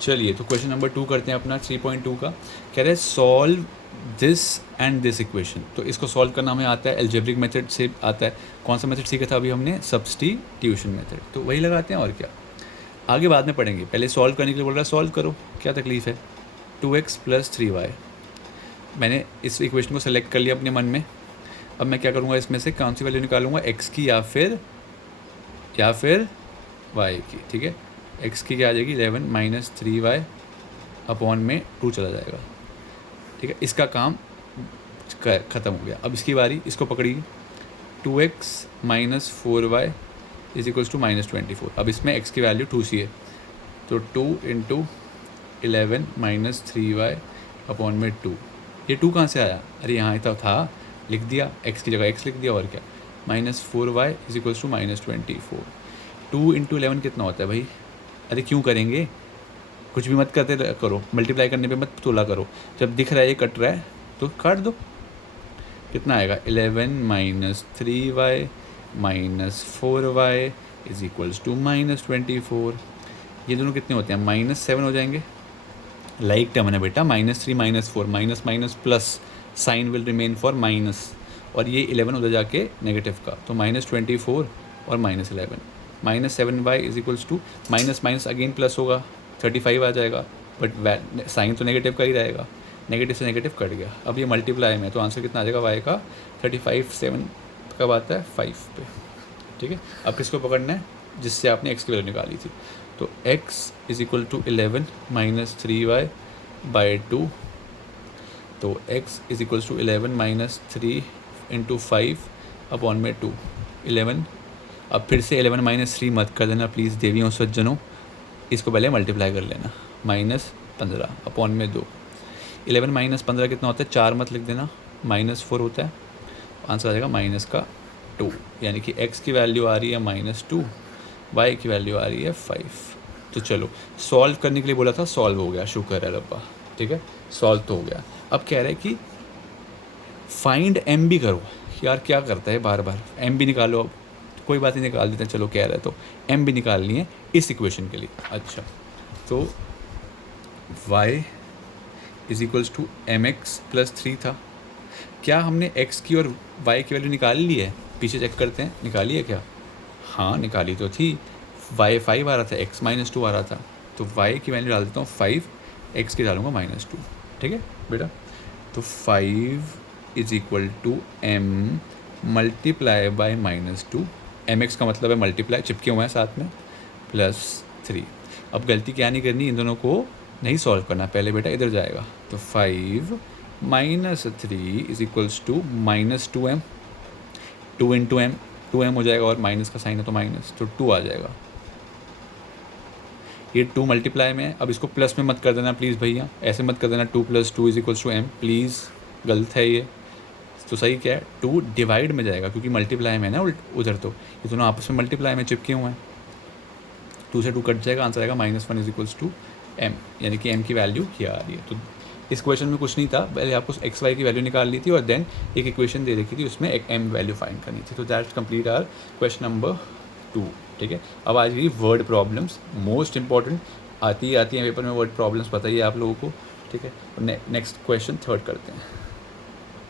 चलिए तो question number 2 करते हैं अपना 3.2 का। कह रहे हैं solve this and this equation. तो इसको सॉल्व करना हमें आता है, एल्जेब्रिक मेथड से आता है। कौन सा मेथड सीखा था अभी हमने? Substitution method. तो वही लगाते हैं और क्या, आगे बाद में पढ़ेंगे। पहले सॉल्व करने के लिए बोल रहा है, सॉल्व करो, क्या तकलीफ़ है। 2x + 3y, मैंने इस इक्वेशन को सेलेक्ट कर लिया अपने मन में। अब मैं क्या करूँगा, इसमें से कौन सी वैल्यू निकालूंगा, x की या फिर y की। ठीक है, x की क्या आ जाएगी 11 - 3y अपॉन में 2 चला जाएगा। ठीक है, इसका काम ख़त्म हो गया। अब इसकी बारी, इसको पकड़िए। 2x - 4y = -24। अब इसमें x की वैल्यू 2 सी है, तो 2 × 11 - 3y अपॉन में 2। ये 2 कहाँ से आया? अरे यहाँ तो था, लिख दिया, x की जगह x लिख दिया, और क्या। -4y = -24। 2 × 11 कितना होता है भाई? अरे क्यों करेंगे, कुछ भी मत करते करो, मल्टीप्लाई करने पे मत तोला करो। जब दिख रहा है ये कट रहा है तो काट दो। कितना आएगा? 11 - 3y - 4y = -24। ये दोनों कितने होते हैं? -7 हो जाएंगे। लाइक टर्म है ना बेटा, -3 - 4, minus minus plus, sign will remain for minus, और ये 11 उधर जाके नेगेटिव का, तो -24 और -11। -7y = minus minus again plus होगा, 35 आ जाएगा, बट साइन तो नेगेटिव का ही रहेगा, नेगेटिव से नेगेटिव कट गया। अब ये मल्टीप्लाई में, तो आंसर कितना आ जाएगा y का? 35, 7 कब आता है? 5 पे। ठीक है, अब किसको पकड़ना है? जिससे आपने x की वैल्यू निकाली थी। तो x = 11 - 3y/2, तो x = 11 - 3 × 5 अपॉन में 2, 11। अब फिर से 11 - 3 मत कर देना प्लीज़ देवियों सज्जनों, इसको पहले मल्टीप्लाई कर लेना। -15 अपॉन में 2। 11 - 15 कितना होता है? 4 मत लिख देना, -4 होता है। आंसर आ जाएगा -2, यानी कि x की वैल्यू आ रही है -2, y की वैल्यू आ रही है 5। तो चलो सॉल्व करने के लिए बोला था, सॉल्व हो गया, शुक्र है रब्बा। ठीक है, सॉल्व तो हो गया। अब कह रहे हैं कि फाइंड m भी करो। यार क्या करता है बार बार, m भी निकालो। अब कोई बात नहीं, निकाल देते हैं, चलो कह रहे हैं तो m भी निकालनी है इस इक्वेशन के लिए। अच्छा, तो y = mx + 3 था। क्या हमने x की और y की वैल्यू निकाल ली है? पीछे चेक करते हैं, निकाली है क्या? हाँ निकाली तो थी। y 5 आ रहा था, x -2 आ रहा था, तो y की वैल्यू डाल देता हूँ 5, x की डालूंगा -2। ठीक है बेटा, तो 5 = m मल्टीप्लाई बाय -2, mx का मतलब है मल्टीप्लाई, चिपके हुए हैं साथ में, +3। अब गलती क्या नहीं करनी, इन दोनों को नहीं सॉल्व करना, पहले बेटा इधर जाएगा, तो 5 - 3 = -2m, 2 × m, 2m हो जाएगा, और माइनस का साइन है तो माइनस, तो 2 आ जाएगा। ये 2 मल्टीप्लाई में है, अब इसको प्लस में मत कर देना प्लीज़ भैया, ऐसे मत कर देना 2 + 2 = m, प्लीज़, गलत है ये। तो सही क्या है? 2 डिवाइड में जाएगा, क्योंकि मल्टीप्लाई में है ना उधर, तो ये दोनों आपस में मल्टीप्लाई में चिपके हुए हैं, 2 से 2 कट जाएगा, आंसर आएगा -1 = m, यानी कि m की वैल्यू क्या आ रही है। तो इस क्वेश्चन में कुछ नहीं था, पहले आपको x y की वैल्यू निकाल ली थी, और देन एक इक्वेशन दे रखी थी, उसमें एक m वैल्यू फाइंड करनी थी। तो that's complete our question number 2। ठीक है, अब आज की वर्ड प्रॉब्लम्स मोस्ट इंपॉर्टेंट आती है पेपर में, वर्ड प्रॉब्लम्स बताइए आप लोगों को। ठीक है, नेक्स्ट क्वेश्चन 3 करते हैं।